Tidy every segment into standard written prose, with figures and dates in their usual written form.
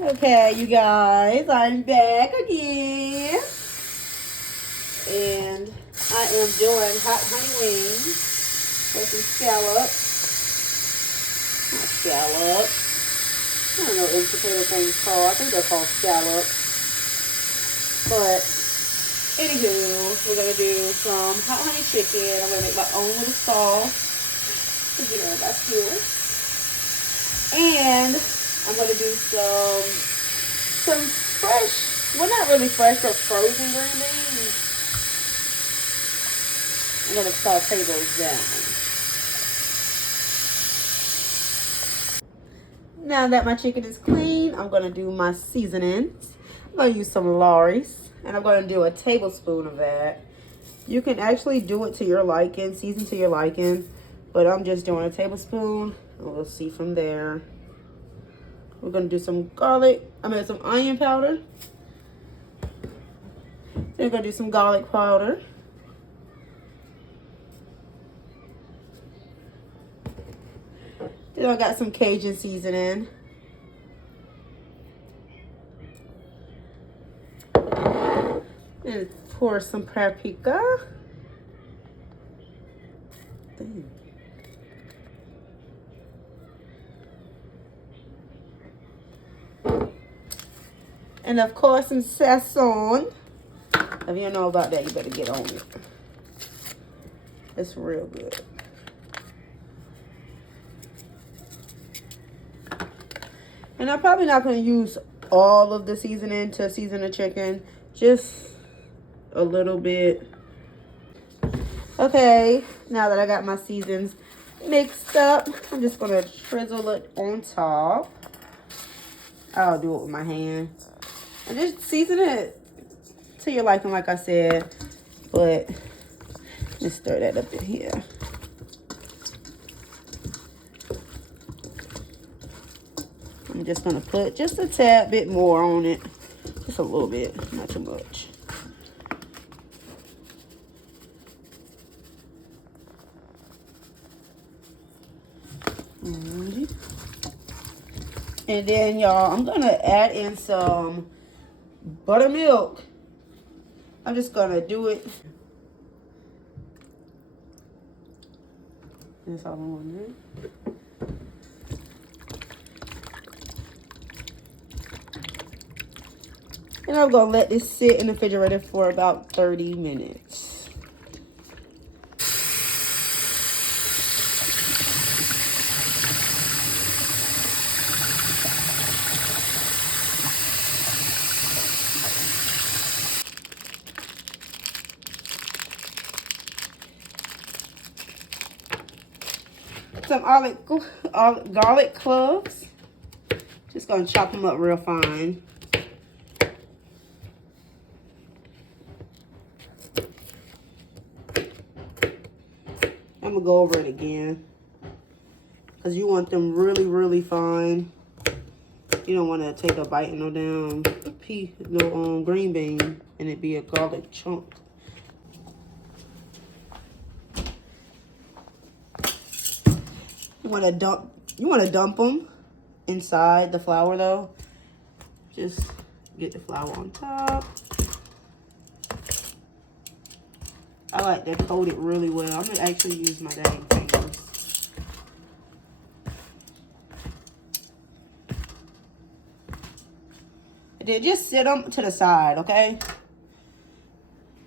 Okay, you guys, I'm back again. And I am doing hot honey wings with some scallops. Not scallops. I don't know what this potato thing's called. I think they're called scallops. But, anywho, we're going to do some hot honey chicken. I'm going to make my own little sauce. Yeah, that's cute. And I'm going to do some fresh, well, not really fresh, but frozen green beans. I'm going to saute those down. Now that my chicken is clean, I'm going to do my seasonings. I'm going to use some Lawrys, and I'm going to do a tablespoon of that. You can actually do it to your liking, season to your liking, but I'm just doing a tablespoon, and we'll see from there. We're going to do some some onion powder. Then we're going to do some garlic powder. Then I got some Cajun seasoning. And pour some paprika. Dang. And of course some sazón. If you don't know about that, you better get on it. It's real good. And I'm probably not going to use all of the seasoning to season the chicken. Just a little bit. Okay, now that I got my seasons mixed up, I'm just going to drizzle it on top. I'll do it with my hand. And just season it to your liking, like I said. But let's stir that up in here. I'm just going to put just a tad bit more on it. Just a little bit, not too much. And then, y'all, I'm going to add in some buttermilk. I'm just going to do it. That's all I want to do. And I'm going to let this sit in the refrigerator for about 30 minutes. Some garlic cloves. Just going to chop them up real fine. I'm going to go over it again. Because you want them really, really fine. You don't want to take a bite and no damn green bean and it be a garlic chunk. You want to dump them inside the flour though. Just get the flour on top. I like to coat it really well. I'm going to actually use my dang fingers. And then just sit them to the side, okay?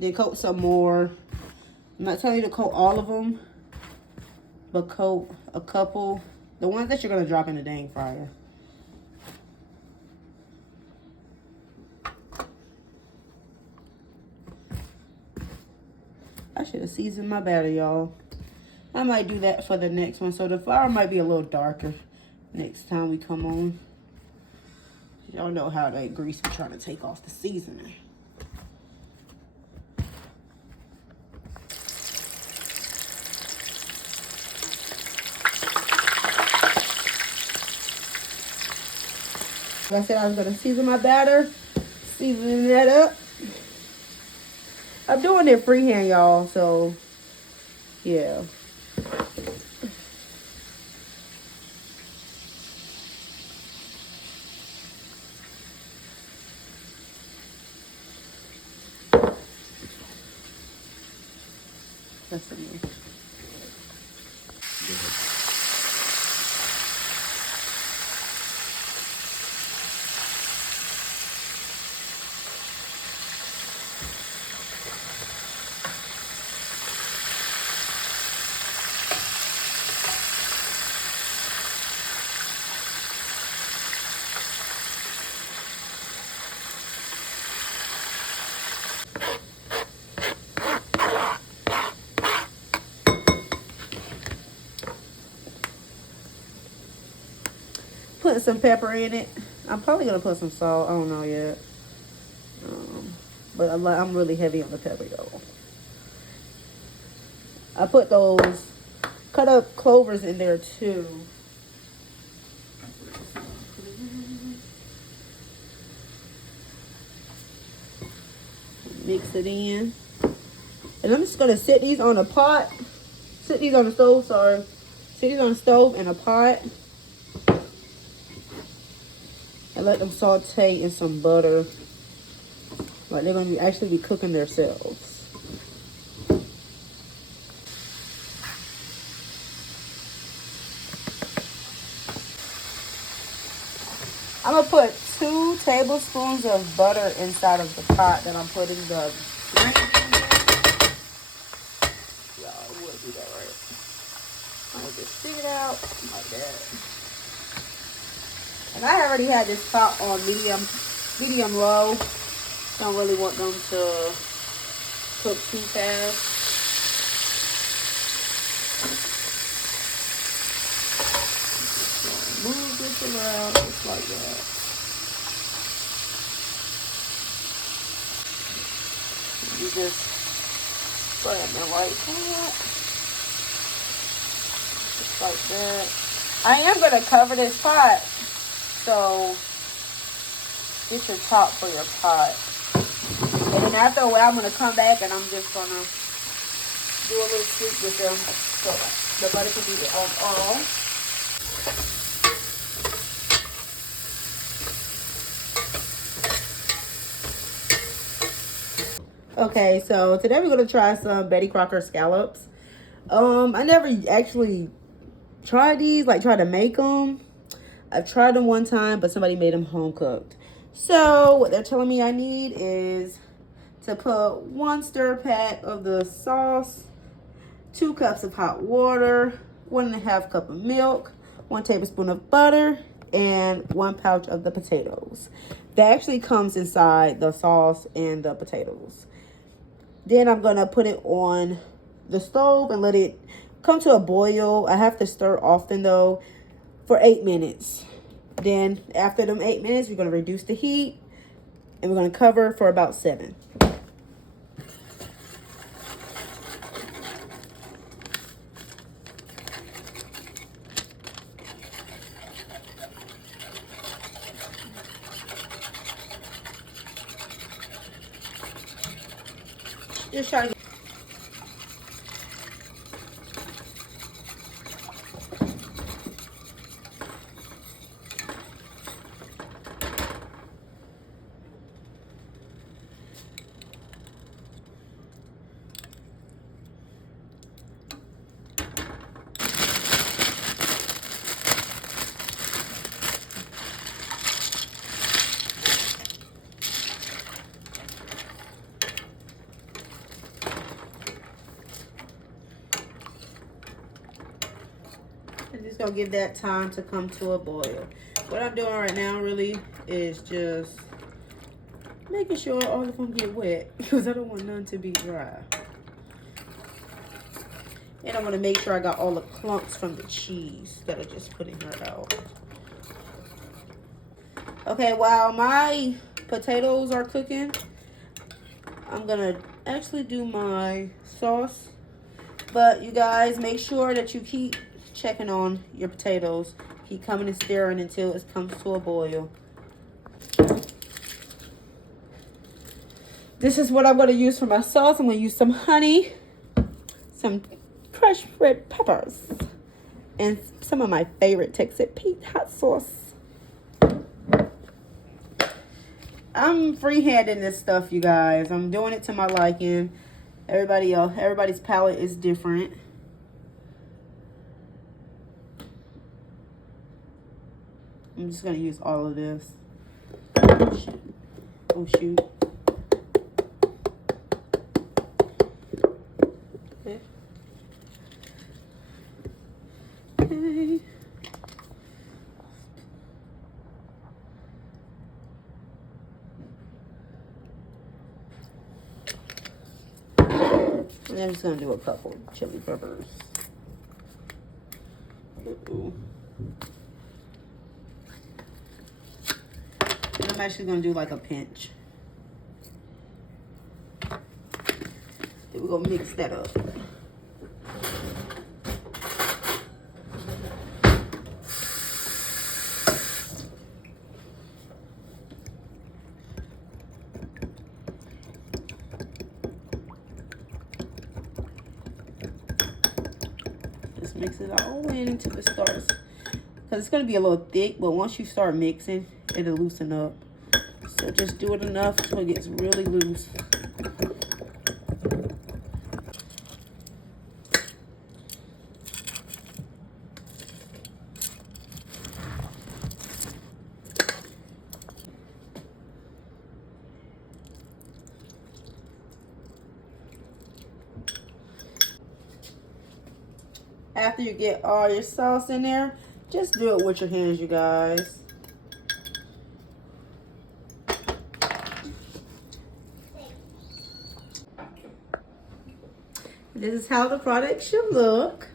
Then coat some more. I'm not telling you to coat all of them, but coat a couple. The ones that you're going to drop in the dang fryer. I should have seasoned my batter, y'all. I might do that for the next one. So the flour might be a little darker next time we come on. Y'all know how that grease be trying to take off the seasoning. Like I said, I was going to season my batter. Seasoning that up. I'm doing it freehand, y'all, so yeah. Let's see. Put some pepper in it. I'm probably gonna put some salt. I don't know yet. But I'm really heavy on the pepper, y'all. I put those cut up clovers in there too. Mix it in. And I'm just gonna set these on a pot. Set these on the stove, sorry. Set these on the stove in a pot. And let them saute in some butter. Like they're gonna actually be cooking themselves. I'm gonna put 2 tablespoons of butter inside of the pot that I'm putting the green beans in. Y'all, I would do that right. I'm gonna just stick it out like that. And I already had this pot on medium low. Don't really want them to cook too fast. Move this around just like that. You just spread them like that. Just like that. I am going to cover this pot. So get your top for your pot. And then after a while, I'm going to come back and I'm just going to do a little sweep with them so the butter can be all. Okay, so today we're going to try some Betty Crocker scallops. I never actually tried these, like tried to make them. I've tried them one time, but somebody made them home cooked. So what they're telling me I need is to put 1 stir pack of the sauce, 2 cups of hot water, 1.5 cup of milk, 1 tablespoon of butter, and 1 pouch of the potatoes. That actually comes inside the sauce and the potatoes. Then I'm gonna put it on the stove and let it come to a boil. I have to stir often though, for 8 minutes. Then after them 8 minutes, we're gonna reduce the heat and we're gonna cover for about 7. Just try to just gonna give that time to come to a boil. What I'm doing right now really is just making sure all of them get wet because I don't want none to be dry. And I'm gonna make sure I got all the clumps from the cheese that I just put in her out. Okay, while my potatoes are cooking, I'm gonna actually do my sauce. But you guys, make sure that you keep checking on your potatoes. Keep coming and stirring until it comes to a boil. This is what I'm going to use for my sauce. I'm going to use some honey, some crushed red peppers, and some of my favorite Texas Pete hot sauce. I'm freehanding this stuff, you guys. I'm doing it to my liking. Everybody's palate is different. I'm just gonna use all of this. Oh shoot. Okay. Okay. And I'm just gonna do a couple chili peppers. And I'm actually gonna do like a pinch. Then we're gonna mix that up. Just mix it all in until it starts. Because it's going to be a little thick, but once you start mixing, it'll loosen up. So just do it enough until it gets really loose. After you get all your sauce in there, just do it with your hands, you guys. This is how the product should look.